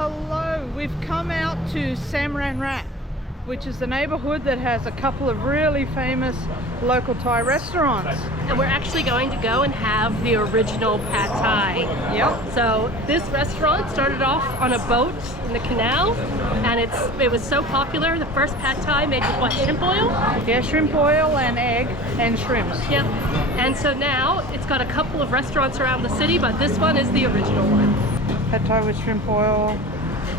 hello. We've come out to Samran Rat, which is the neighborhood that has a couple of really famous local Thai restaurants. And we're actually going to go and have the original pad Thai. Yep. So this restaurant started off on a boat in the canal, and it was so popular. The first pad Thai made with what, shrimp oil? Yeah, shrimp oil and egg and shrimps. Yep. And so now it's got a couple of restaurants around the city, but this one is the original one. Pad Thai with shrimp oil,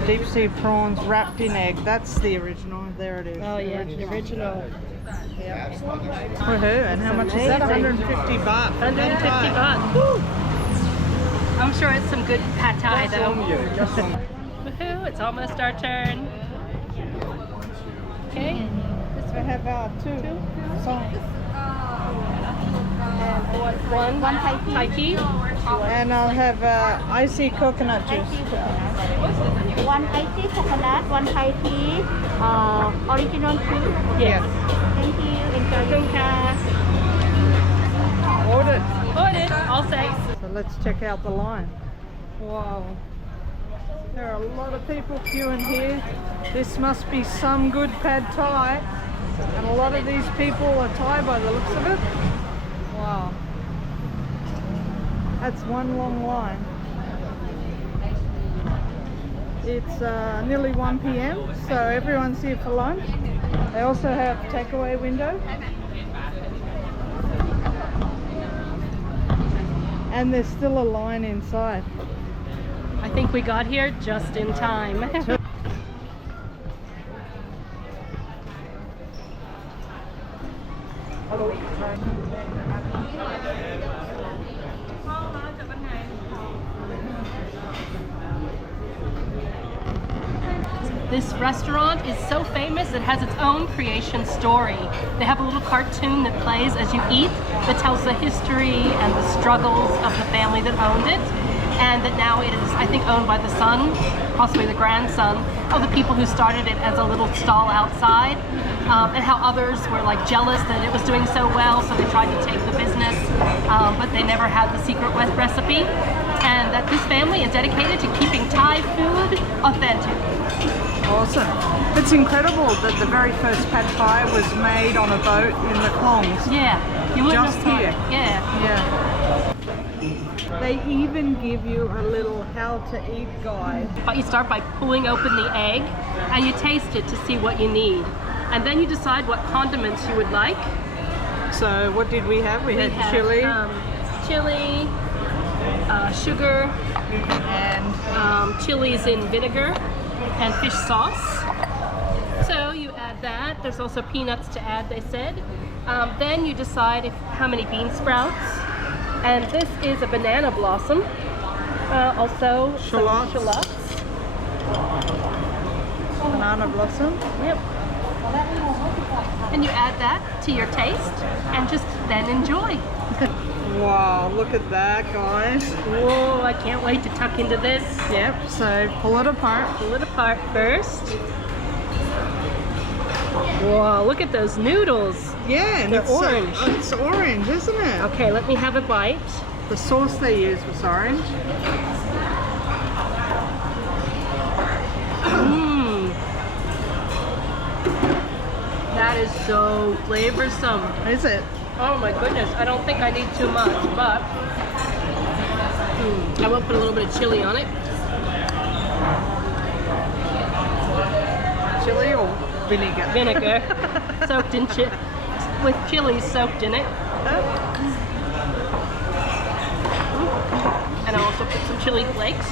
deep sea prawns wrapped in egg. That's the original. There it is. Oh yeah, the original. Yep. Woohoo! And how much is that? 150 baht. 150 baht. Woo! I'm sure it's some good pad Thai though. Woohoo! It's almost our turn. Okay. This we have two. Songs. One Thai tea. And I'll have icy coconut juice. One icy coconut, one Thai tea, original juice. Yes. Thank you. Enjoy your Ordered. All set. So let's check out the line. Wow. There are a lot of people queuing here. This must be some good pad Thai. And a lot of these people are Thai by the looks of it. Wow. That's one long line. It's nearly 1 p.m. so everyone's here for lunch. They also have takeaway window. And there's still a line inside. I think we got here just in time. This restaurant is so famous it has its own creation story. They have a little cartoon that plays as you eat that tells the history and the struggles of the family that owned it, and that now it is, I think, owned by the son, possibly the grandson, of the people who started it as a little stall outside, and how others were like jealous that it was doing so well, so they tried to take the business, but they never had the secret recipe, and that this family is dedicated to keeping Thai food authentic. Awesome. It's incredible that the very first pad Thai was made on a boat in the Klongs. Yeah, you wouldn't Just have thought. here. Yeah. They even give you a little how to eat guide. But you start by pulling open the egg and you taste it to see what you need. And then you decide what condiments you would like. So what did we have? We had have, chili chili, sugar, and chilies in vinegar, and fish sauce. So you add that. There's also peanuts to add, they said. Then you decide how many bean sprouts. And this is a banana blossom. Also Shallots. some shallots. banana blossom. Yep. And you add that to your taste and just then enjoy. Wow, look at that, guys. Whoa, I can't wait to tuck into this. Yep, so pull it apart. Pull it apart first. Whoa, look at those noodles. Yeah, and They're it's orange. It's orange, isn't it? Okay, let me have a bite. The sauce they used was orange. Mmm. That is so flavorsome. Is it? Oh my goodness, I don't think I need too much, but I will put a little bit of chili on it. Chili or vinegar? Vinegar, soaked in with chili soaked in it. And I'll also put some chili flakes.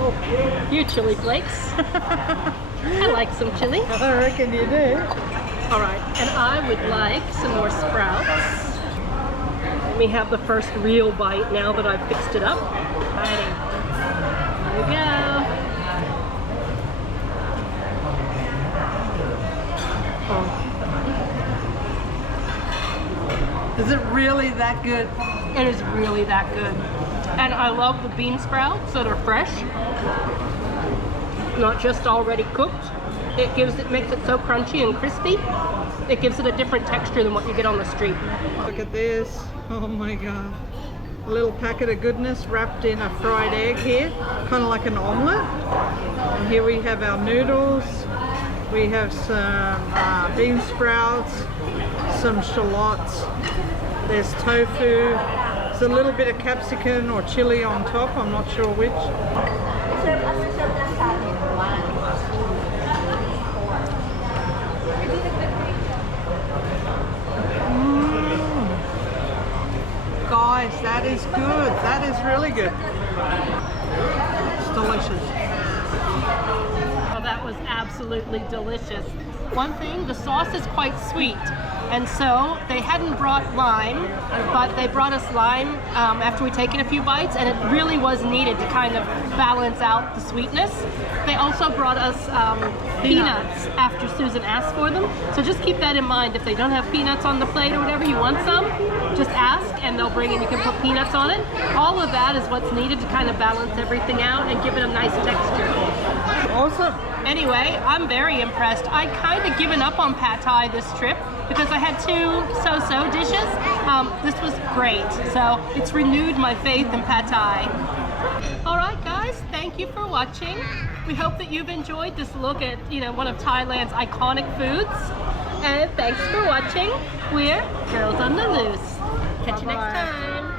Oh, you chili flakes. I like some chili. I reckon you do. All right, and I would like some more sprouts. Let me have the first real bite now that I've fixed it up. Alrighty, here we go. Oh. Is it really that good? It is really that good. And I love the bean sprouts that are fresh, not just already cooked. It makes it so crunchy and crispy. It gives it a different texture than what you get on the street. Look at this. Oh my god. A little packet of goodness wrapped in a fried egg here, kind of like an omelette. And here we have our noodles. We have some bean sprouts, some shallots. There's tofu. There's a little bit of capsicum or chili on top. I'm not sure which. Guys, that is good. That is really good. It's delicious. Oh, that was absolutely delicious. One thing, the sauce is quite sweet, and so they hadn't brought lime, but they brought us lime after we'd taken a few bites, and it really was needed to kind of balance out the sweetness. They also brought us peanuts after Susan asked for them, so just keep that in mind. If they don't have peanuts on the plate or whatever, you want some, just ask and they'll bring in, you can put peanuts on it. All of that is what's needed to kind of balance everything out and give it a nice texture. Awesome. Anyway, I'm very impressed. I kind of given up on pad thai this trip because I had 2 so-so dishes. This was great, so it's renewed my faith in pad thai. All right, guys, thank you for watching. We hope that you've enjoyed this look at, one of Thailand's iconic foods. And thanks for watching. We're Girls on the Loose. Catch you next time.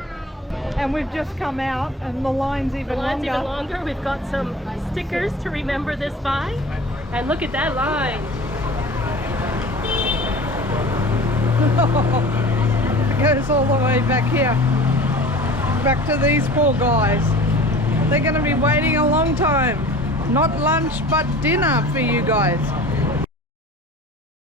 And we've just come out and the line's even The line's longer. even longer. We've got some stickers to remember this by. And look at that line. It goes all the way back here. Back to these poor guys. They're going to be waiting a long time. Not lunch, but dinner for you guys.